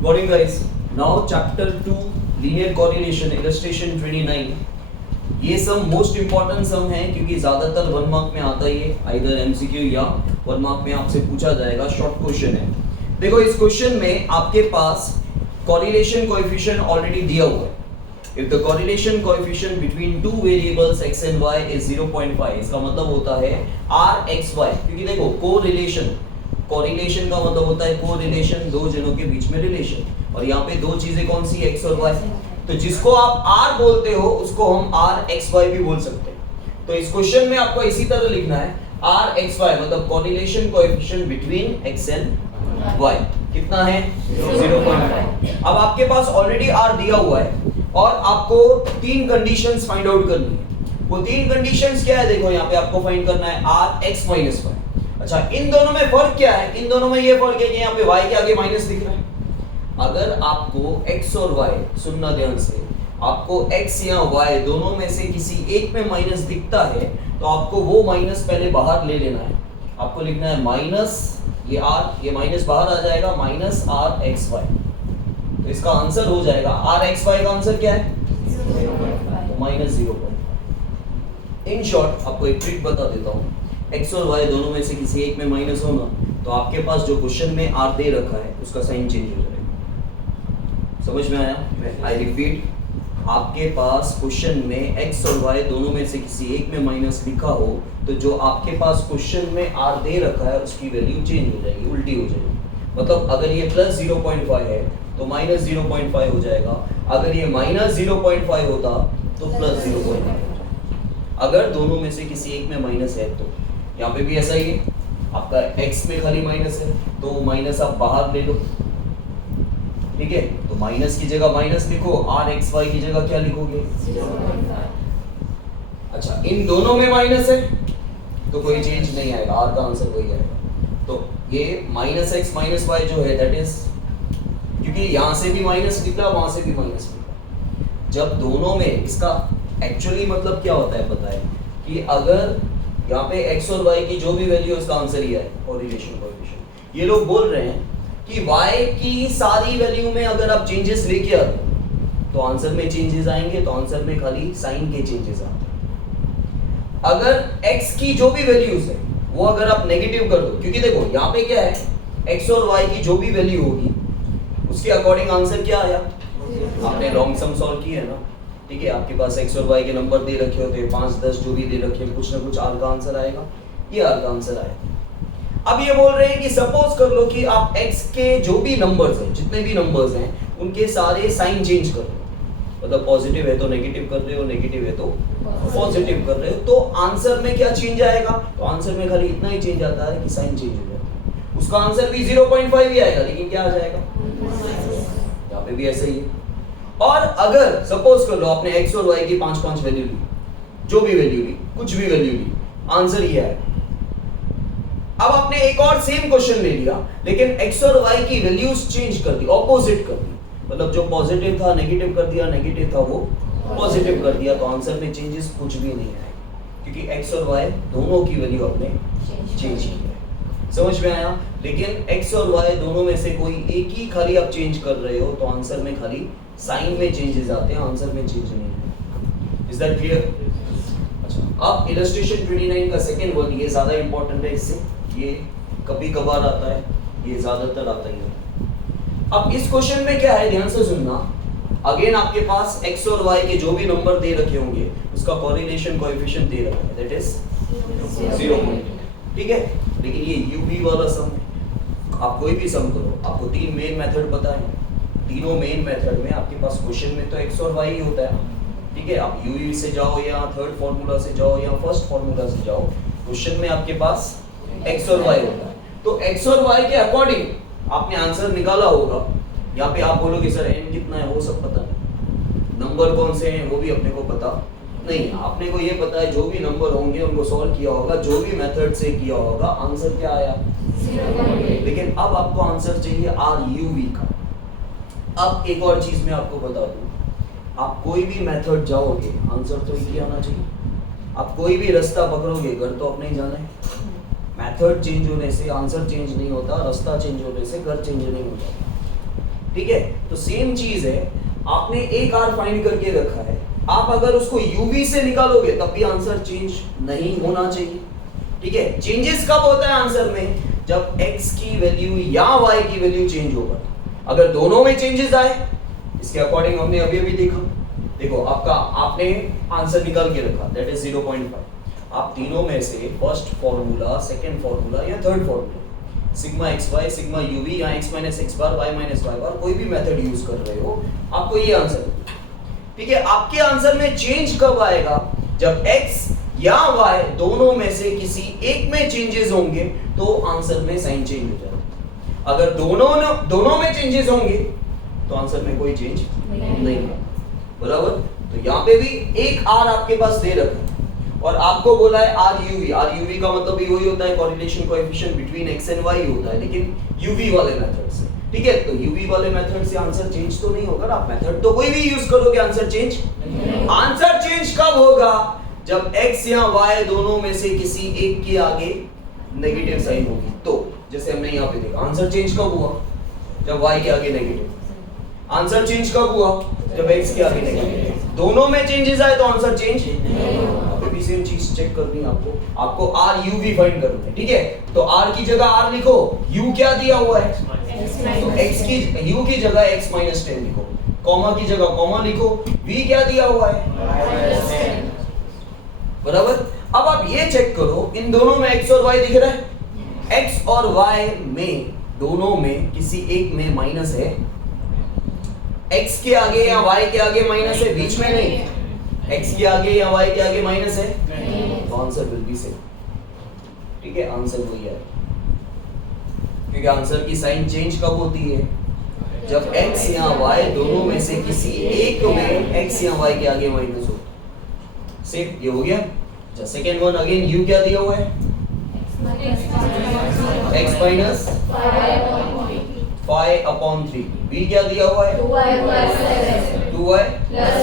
Good morning guys. Now chapter 2 linear correlation illustration 29. ये सम most important सम है क्योंकि ज्यादातर 1 मार्क में आता ही है, आइदर एमसीक्यू या 1 मार्क में आपसे पूछा जाएगा, शॉर्ट क्वेश्चन है। देखो इस क्वेश्चन में आपके पास correlation coefficient ऑलरेडी दिया हुआ है। If the correlation coefficient between two variables x and y is 0.5, इसका मतलब होता है rxy, क्योंकि देखो कोरिलेशन, कोरिलेशन का मतलब होता है कोरिलेशन, दो जनों के बीच में रिलेशन, और यहाँ पे दो चीजें कौन सी, x और y। तो जिसको आप r बोलते हो उसको हम rxy भी बोल सकते हैं। तो इस क्वेश्चन में आपको इसी तरह लिखना है rxy मतलब correlation coefficient between x and y कितना है 0.5। अब आपके पास ऑलरेडी r दिया हुआ है और आपको तीन कंडीशंस फाइंड आउट करनी है। वो तीन कंडीशंस क्या है, देखो यहाँ पे आपको फाइंड करना है rx माइनस y। अच्छा, इन दोनों में फर्क क्या है? इन दोनों में ये फर्क है कि यहाँ पे y के आगे माइनस दिख रहा है। अगर आपको x और y, सुनना ध्यान से, आपको x या y दोनों में से किसी एक में माइनस दिखता है तो आपको वो माइनस पहले बाहर ले लेना है। आपको लिखना है माइनस ये r, ये माइनस बाहर आ जाएगा, माइनस आर एक्स वाई। तो इसका आंसर हो जाएगा आर एक्स वाई का आंसर क्या है, माइनस 0.5। इन शॉर्ट आपको एक ट्रिक बता देता हूँ, x और y दोनों में से किसी एक में माइनस होना तो आपके पास जो क्वेश्चन में r दे रखा है उसका साइन चेंज हो जाएगा। समझ में आया? आई रिपीट, आपके पास क्वेश्चन में x और y दोनों में से किसी एक में माइनस लिखा हो तो जो आपके पास क्वेश्चन में r दे रखा है उसकी वैल्यू चेंज हो जाएगी, उल्टी हो जाएगी। मतलब अगर ये प्लस 0.5 है तो माइनस 0.5 हो जाएगा, अगर ये माइनस 0.5 होता तो प्लस 0.5 हो जाएगा। अगर दोनों में से किसी एक में माइनस है तो यहाँ पे भी ऐसा ही है, आपका x में खाली माइनस है तो माइनस आप बाहर ले लो, ठीक है। तो माइनस की जगह माइनस लिखो, आर एक्स वाई की जगह क्या लिखोगे, 0.5। अच्छा, इन दोनों में माइनस है तो कोई चेंज नहीं आएगा, आर का आंसर वही आएगा। तो ये माइनस एक्स माइनस वाई जो है दैट इज, क्योंकि यहाँ से भी माइनस निकला वहां से भी माइनस निकला, जब दोनों में, इसका एक्चुअली मतलब क्या होता है पता है कि अगर यहाँ पे x और y की जो भी वैल्यू है उसका आंसर ही है कोरिलेशन कोएफिशिएंट। ये लोग बोल रहे हैं कि y की सारी वैल्यू में अगर आप चेंजेस लेके आते तो आंसर में चेंजेस आएंगे, तो आंसर में खाली साइन के चेंजेस आते हैं। अगर x की जो भी वैल्यूज है वो अगर आप नेगेटिव कर दो, क्योंकि देखो यहाँ पे क्या है, x और y की जो भी वैल्यू होगी उसके अकॉर्डिंग आंसर क्या आया, आपने लॉन्ग सम सॉल्व की है ना, ठीक है। आपके पास x और y के नंबर दे रखे होते हैं, 5 10 जो भी दे रखे हैं, कुछ ना कुछ r का आंसर आएगा, ये r का आंसर आएगा। अब ये बोल रहे हैं कि सपोज कर लो कि आप x के जो भी नंबर्स हैं, जितने भी नंबर्स हैं उनके सारे साइन चेंज कर रहे हो, मतलब पॉजिटिव है तो नेगेटिव कर रहे हो, नेगेटिव है तो पॉजिटिव कर रहे हो, तो आंसर में क्या चेंज आएगा, तो आंसर में खाली इतना ही चेंज आता है कि साइन चेंज हो जाता है। उसका आंसर भी 0.5 ही आएगा, लेकिन क्या आ जाएगा, यहाँ पे भी ऐसा ही है। और अगर सपोज कर लो आपने x और y की 5 वैल्यू ली, जो भी वैल्यू ली, कुछ भी वैल्यू ली, आंसर ये है। अब आपने एक और सेम क्वेश्चन ले लिया लेकिन x और y की वैल्यूज चेंज कर दी, ऑपोजिट कर दी, मतलब जो पॉजिटिव था नेगेटिव कर दिया, नेगेटिव था वो पॉजिटिव कर दिया, तो आंसर में चेंजेस कुछ भी नहीं आए, क्योंकि x और y दोनों की वैल्यू आपने चेंज की है। समझ में आया? लेकिन x और y दोनों में से कोई एक ही खाली आप चेंज कर रहे हो तो आंसर में खाली साइन में चेंजेस आते हैं, आंसर में चेंज नहीं है। Is that clear? अच्छा, अब इलस्ट्रेशन 29 का सेकंड वन, ये ज्यादा इंपॉर्टेंट है, इससे ये कभी कभार आता है, ये ज्यादातर आता ही है। अब इस क्वेश्चन में क्या है, ध्यान से सुनना। अगेन आपके पास x और y के जो भी नंबर दे रखे होंगे उसका कोरिलेशन कोएफिशिएंट दे रखा है, दैट इज 0.8, ठीक है। लेकिन ये uv वाला सम है, आप कोई भी सम करो, आपको तीन मेन मेथड पता है, तीनों मेन मेथड में आपके पास क्वेश्चन में तो x और y ही होता है, ठीक है। आप uv से जाओ या थर्ड फार्मूला से जाओ या फर्स्ट फार्मूला से जाओ, क्वेश्चन में आपके पास x और y होता है। तो x और y के अकॉर्डिंग आपने आंसर निकाला होगा। यहाँ पे आप बोलोगे सर n कितना है वो सब पता नहीं, नंबर कौन से हैं वो भी अपने को पता नहीं, आपने को ये पता है जो भी नंबर होंगे उनको सॉल्व किया होगा, जो भी मेथड से किया होगा, आंसर क्या आया 0.8। लेकिन अब आपको आंसर चाहिए ruv का। अब एक और चीज मैं आपको बता दूं, आप कोई भी मेथड जाओगे आंसर तो एक ही आना चाहिए। आप कोई भी रास्ता पकड़ोगे, घर तो अपने ही जाना है। मेथड चेंज होने से आंसर चेंज नहीं होता, रास्ता चेंज होने से घर चेंज नहीं होता। ठीक है, तो सेम चीज है, आपने एक आर फाइंड करके रखा है, आप अगर उसको यूवी से निकालोगे तब भी आंसर चेंज नहीं होना चाहिए। ठीक है, चेंजेस कब होता है आंसर में, जब x की वैल्यू या y की वैल्यू चेंज होगा। अगर दोनों में चेंजेस आए, इसके अकॉर्डिंग हमने अभी अभी देखा, देखो आपने आंसर निकाल के रखा, दैट इज 0.5। आप तीनों में से फर्स्ट फॉर्मूला, सेकंड फॉर्मूला या third formula, sigma x y, sigma u v या x minus x bar, y minus y bar, कोई भी मेथड यूज कर रहे हो, आपको ये आंसर, ठीक है। आपके आंसर में चेंज कब आएगा, जब x या y दोनों में से किसी एक में चेंजेस होंगे तो आंसर में साइन चेंज हो जाएगा। अगर दोनों में चेंजेस होंगे तो आंसर में कोई चेंज नहीं होगा, बराबर। तो यहाँ पे भी एक r आपके पास दे रखा है और आपको बोला है आर यूवी का मतलब भी वही होता है, correlation coefficient between x and y होता है, लेकिन यूवी वाले मेथड से। ठीक है, तो यूवी वाले मेथड से आंसर चेंज तो नहीं होगा ना, आप मेथड तो कोई भी यूज करोगे आंसर चेंज, आंसर चेंज कब होगा, जब x या y दोनों में से किसी एक के आगे नेगेटिव साइन होगी। तो जैसे हमने यहाँ पे देखा, आंसर चेंज कब हुआ, जब y के आगे नेगेटिव। आंसर चेंज कब हुआ, जब x के आगे नेगेटिव। दोनों में चेंजेस आए तो आंसर चेंज अभी भी सेम चीज चेक करनी है आपको r u v फाइंड करना है। ठीक है, तो r की जगह r लिखो, u क्या दिया हुआ है, तो x की u की जगह x माइनस 10 लिखो, कॉमा की जगह कॉमा लिखो, v क्या दिया हुआ है, बराबर। अब आप ये चेक करो, इन दोनों में x और y दिख रहा है, x और y में दोनों में किसी एक में माइनस है, x के आगे या y के आगे माइनस है, बीच में नहीं, x के आगे या y के आगे माइनस है, तो आंसर विल बी सेम। ठीक है, आंसर वही है, क्योंकि आंसर की साइन चेंज कब होती है, जब x या y दोनों में से किसी एक में x या y के आगे माइनस हो। सेम, ये हो गया। अच्छा, सेकेंड वन अगेन, u क्या दिया हुआ है, x माइनस 5/3, v क्या दिया हुआ है, 2y प्लस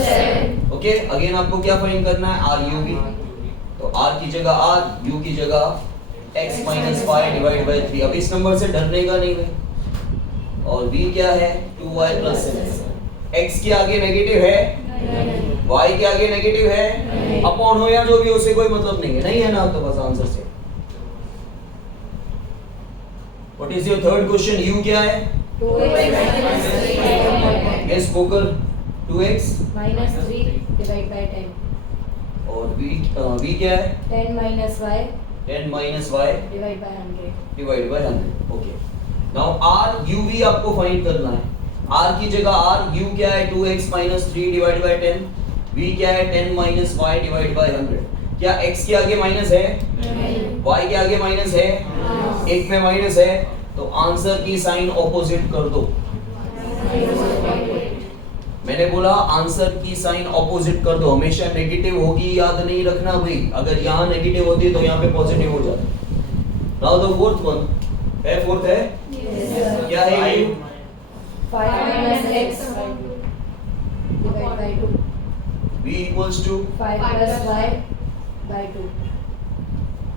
7। ओके, अगेन आपको क्या फाइंड करना है, r u v, तो r की जगह r, u की जगह x माइनस 5 डिवाइड बाय 3। अब इस नंबर से डरने का नहीं है, और v क्या है, 2y प्लस 7। x के आगे नेगेटिव है, y के आगे नेगेटिव है, अपॉन हो या जो भी, उससे कोई मतलब नहीं है, नहीं है ना, तो बस आंसर से। What is your third question, u क्या है, 2x गेस पोकर, 2x minus 3 divided by 10, और v क्या है, 10 minus y 10 minus y divided by 100. Divide by 100। Okay, now r u v आपको फाइंड करना है। r की जगह r, u क्या है, 2x minus 3 divide by 10, v क्या है, 10 minus y डिवाइड बाय 100। क्या x के आगे माइनस है, y के आगे माइनस है, एक में माइनस है, तो आंसर की साइन ऑपोजिट कर दो। मैंने बोला आंसर की साइन ऑपोजिट कर दो, हमेशा नेगेटिव होगी, याद नहीं रखना भाई, अगर यहाँ नेगेटिव होती तो यहाँ पे पॉजिटिव हो जाता। नाउ द फोर्थ वन है, फोर्थ है, क्या है ये, 5 minus x divided by 2, v equals to 5 plus y by 2.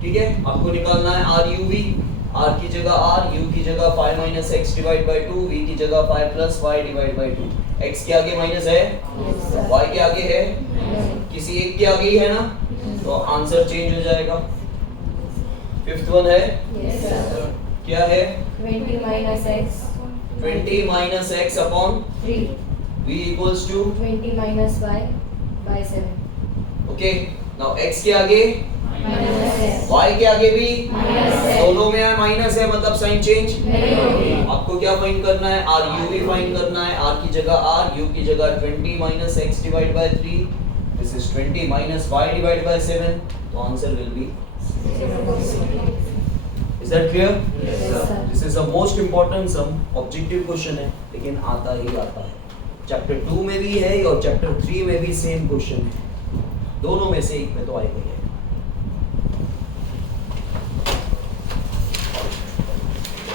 ठीक है, आपको निकालना है r u v, r की जगह r, u की जगह 5 minus x divide bye 2, v की जगह 5 plus y divide bye 2। x के आगे माइनस है, y के आगे है, किसी एक के आगे ही है ना, तो आंसर चेंज हो जाएगा। फिफ्थ वन है, क्या है, 20 minus x 20 minus x upon 3, v equals to 20 minus y by 7. Okay, now x के आगे Minus s. y के आगे भी Minus है। दोनों में माइनस है, मतलब साइन चेंज नहीं होगी। आपको क्या फाइंड करना है, r u v फाइंड करना है। r की जगह r, u की जगह 20 minus x divide by 3, this is 20 minus y divide by 7, तो answer will be, is that clear? Yes, sir. This is the most important sum, objective question है, लेकिन आता ही आता है। चैप्टर 2 में भी है और चैप्टर 3 में भी सेम क्वेश्चन है, दोनों में से एक में तो आएगा ही।